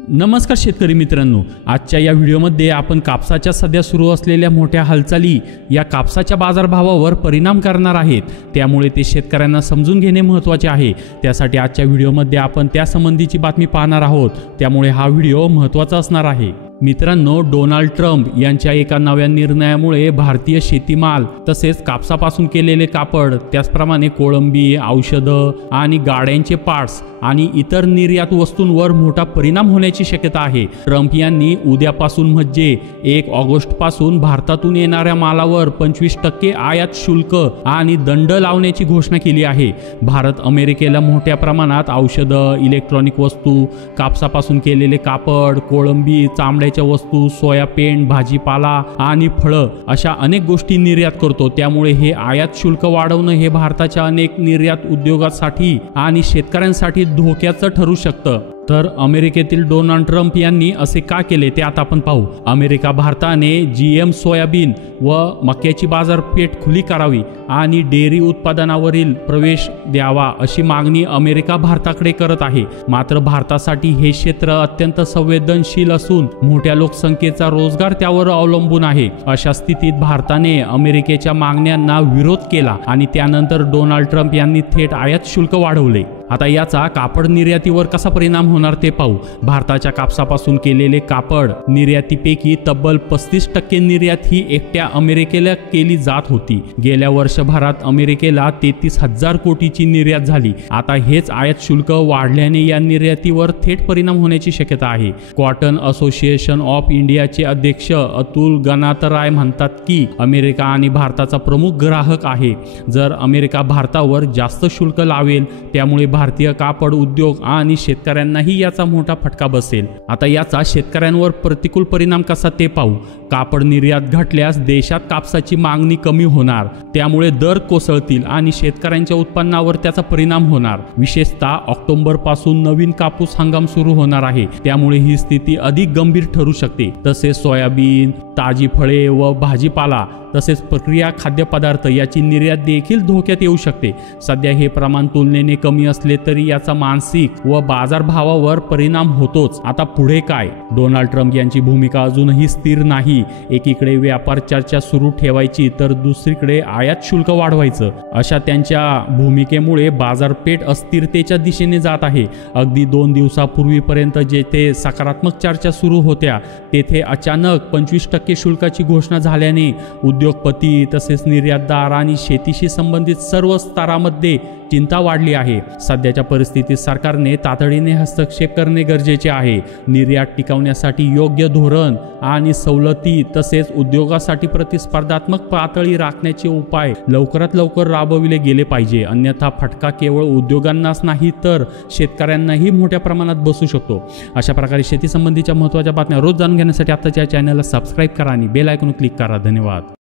नमस्कार शेतकरी मित्रांनो, आजच्या या व्हिडिओमध्ये आपण कापसाच्या सध्या सुरू असलेल्या मोठ्या हालचाली या कापसाच्या बाजारभावावर परिणाम करणार आहेत। त्यामुळे ते शेतकऱ्यांना समजून घेणे महत्त्वाचे आहे। त्यासाठी आजच्या व्हिडिओमध्ये आपण त्या संबंधीची बातमी पाहणार आहोत, त्यामुळे हा व्हिडिओ महत्त्वाचा असणार आहे। मित्रांनो, डोनाल्ड ट्रम्प यांच्या एका नव्या निर्णयामुळे भारतीय शेतीमाल तसेच कापसापासून केलेले कापड, त्याचप्रमाणे कोळंबी, औषधं आणि गाड्यांचे पार्ट्स आणि इतर निर्यात वस्तूंवर मोठा परिणाम होण्याची शक्यता आहे। ट्रम्प यांनी उद्यापासून म्हणजे 1 ऑगस्ट पासून भारतातून येणाऱ्या मालावर 25% आयात शुल्क आणि दंड लावण्याची घोषणा केली आहे। भारत अमेरिकेला मोठ्या प्रमाणात औषधं, इलेक्ट्रॉनिक वस्तू, कापसापासून केलेले कापड, कोळंबी, चामड्याच्या वस्तू, सोयाबीन, भाजीपाला आणि फळं अशा अनेक गोष्टी निर्यात करतो। त्यामुळे हे आयात शुल्क वाढवणं हे भारताच्या अनेक निर्यात उद्योगासाठी आणि शेतकऱ्यांसाठी धोक्याचं ठरू शकतं। तर अमेरिकेतील डोनाल्ड ट्रम्प यांनी असे का केले ते आता आपण पाहू। अमेरिका भारताने GM सोयाबीन व मक्याची बाजारपेठ खुली करावी आणि डेअरी उत्पादनावरील प्रवेश द्यावा अशी मागणी अमेरिका भारताकडे करत आहे। मात्र भारतासाठी हे क्षेत्र अत्यंत संवेदनशील असून मोठ्या लोकसंख्येचा रोजगार त्यावर अवलंबून आहे। अशा स्थितीत भारताने अमेरिकेच्या मागण्यांना विरोध केला आणि त्यानंतर डोनाल्ड ट्रम्प यांनी थेट आयात शुल्क वाढवले। आता याचा कापड निर्यातीवर कसा परिणाम होणार ते पाहू। भारताच्या कापसापासून केलेले कापड निर्यातीपैकी तब्बल 35% निर्यात ही एकट्या अमेरिकेला केली जात होती। गेल्या वर्षभरात अमेरिकेला 33,000 कोटीची निर्यात झाली। आता हेच आयात शुल्क वाढल्याने या निर्यातीवर थेट परिणाम होण्याची शक्यता आहे। कॉटन असोसिएशन ऑफ इंडियाचे अध्यक्ष अतुल गनातराय म्हणतात की अमेरिका आणि भारताचा प्रमुख ग्राहक आहे। जर अमेरिका भारतावर जास्त शुल्क लावेल त्यामुळे भारतीय कापड उद्योग आणि शेतकऱ्यांनाही याचा मोठा फटका बसेल। आता याचा शेतकऱ्यांवर प्रतिकूल परिणाम कसा ते पाहू। कापड निर्यात घटल्यास देशात कापसाची मागणी कमी होणार, त्यामुळे दर कोसळतील आणि शेतकऱ्यांच्या उत्पन्नावर त्याचा परिणाम होणार। विशेषतः ऑक्टोबर पासून नवीन कापूस हंगाम सुरू होणार आहे, त्यामुळे ही स्थिती अधिक गंभीर ठरू शकते। तसेच सोयाबीन, ताजी फळे व भाजीपाला तसेच प्रक्रिया खाद्यपदार्थ याची निर्यात देखील धोक्यात येऊ शकते। सध्या हे प्रमाण तुलनेने कमी असले तरी याचा मानसिक व बाजारभावावर परिणाम होतोच। आता पुढे काय? डोनाल्ड ट्रम्प यांची भूमिका अजूनही स्थिर नाही। एकीकडे व्यापार चर्चा सुरू ठेवायची तर दुसरीकडे आयात शुल्क वाढवायचं, अशा त्यांच्या भूमिकेमुळे बाजारपेठ अस्थिरतेच्या दिशेने जात आहे। अगदी 2 दिवसापूर्वीपर्यंत जेथे सकारात्मक चर्चा सुरू होत्या तेथे अचानक 25% शुल्काची घोषणा झाल्याने उद्योगपती तसेच निर्यातदार आणि शेतीशी संबंधित सर्व स्तरामध्ये चिंता वाढली आहे। सध्याच्या परिस्थितीत सरकारने तातडीने हस्तक्षेप करणे गरजेचे आहे। निर्यात टिकवण्यासाठी योग्य धोरण आणि सवलती तसेच उद्योगासाठी प्रतिस्पर्धात्मक पातळी राखण्याचे उपाय लवकरात लवकर राबविले गेले पाहिजे। अन्यथा फटका केवळ उद्योगांनाच नाही तर शेतकऱ्यांनाही मोठ्या प्रमाणात बसू शकतो। अशा प्रकारे शेती संबंधीच्या महत्त्वाच्या बातम्या रोज जाणून घेण्यासाठी आताच्या चॅनलला सबस्क्राईब करा आणि बेल आयकॉन क्लिक करा। धन्यवाद।